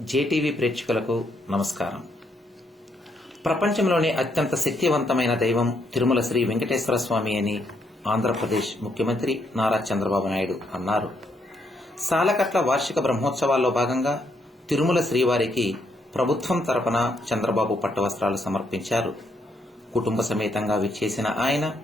JTV ప్రేక్షకులకు నమస్కారం. ప్రపంచంలోనే అత్యంత శక్తివంతమైన దైవం తిరుమల శ్రీ వెంకటేశ్వర స్వామి అని ఆంధ్రప్రదేశ్ ముఖ్యమంత్రి నారా చంద్రబాబు నాయుడు అన్నారు. సాలకట్ల వార్షిక బ్రహ్మోత్సవాల్లో భాగంగా తిరుమల శ్రీవారికి ప్రభుత్వం తరపున చంద్రబాబు పట్టువస్త్రాలు సమర్పించారు. కుటుంబ సమేతంగా విచ్చేసిన ఆయన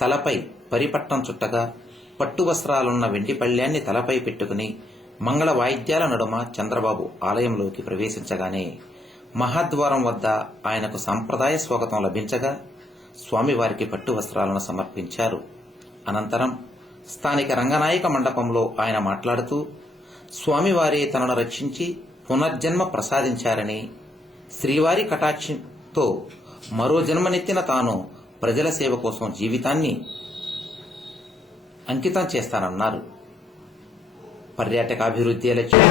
తలపై పరిపట్టం చుట్టగా పట్టు వస్త్రాలున్న వెండి పళ్ళ్యాన్ని తలపై పెట్టుకుని మంగళ వాయిద్యాల నడుమ చంద్రబాబు ఆలయంలోకి ప్రవేశించగానే మహాద్వారం వద్ద ఆయనకు సంప్రదాయ స్వాగతం లభించగా స్వామివారికి పట్టు వస్త్రాలను సమర్పించారు. అనంతరం స్థానిక రంగనాయక మండపంలో ఆయన మాట్లాడుతూ స్వామివారే తనను రక్షించి పునర్జన్మ ప్రసాదించారని, శ్రీవారి కటాక్షంతో మరో జన్మనెత్తిన తాను ప్రజల సేవ కోసం జీవితాన్ని అంకితం చేస్తానన్నారు. పర్యాటకాభివృద్ధి లక్ష్యం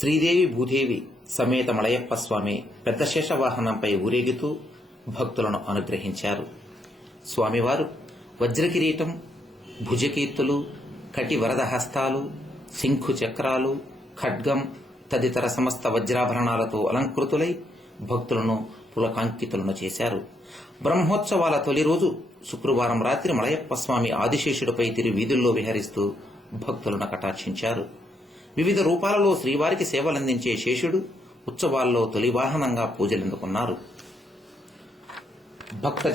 శ్రీదేవి భూదేవి సమేత మలయప్ప స్వామి పెద్ద శేషవాహనంపై ఊరేగుతూ భక్తులను అనుగ్రహించారు. స్వామివారు వజ్రకిరీటం, భుజకీర్తులు, కటి వరద హస్తాలు, శంఖు చక్రాలు, ఖడ్గం తదితర సమస్త వజ్రాభరణాలతో అలంకృతులై భక్తులను పులకాంకితులను చేశారు. బ్రహ్మోత్సవాల తొలి రోజు శుక్రవారం రాత్రి మలయప్ప స్వామి ఆదిశేషుడిపై తిరువీధుల్లో విహరిస్తూ భక్తులను కటాక్షించారు. వివిధ రూపాలలో శ్రీవారికి సేవలందించే శేషుడు ఉత్సవాల్లో తొలి వాహనంగా పూజలందుకున్నారు. భక్త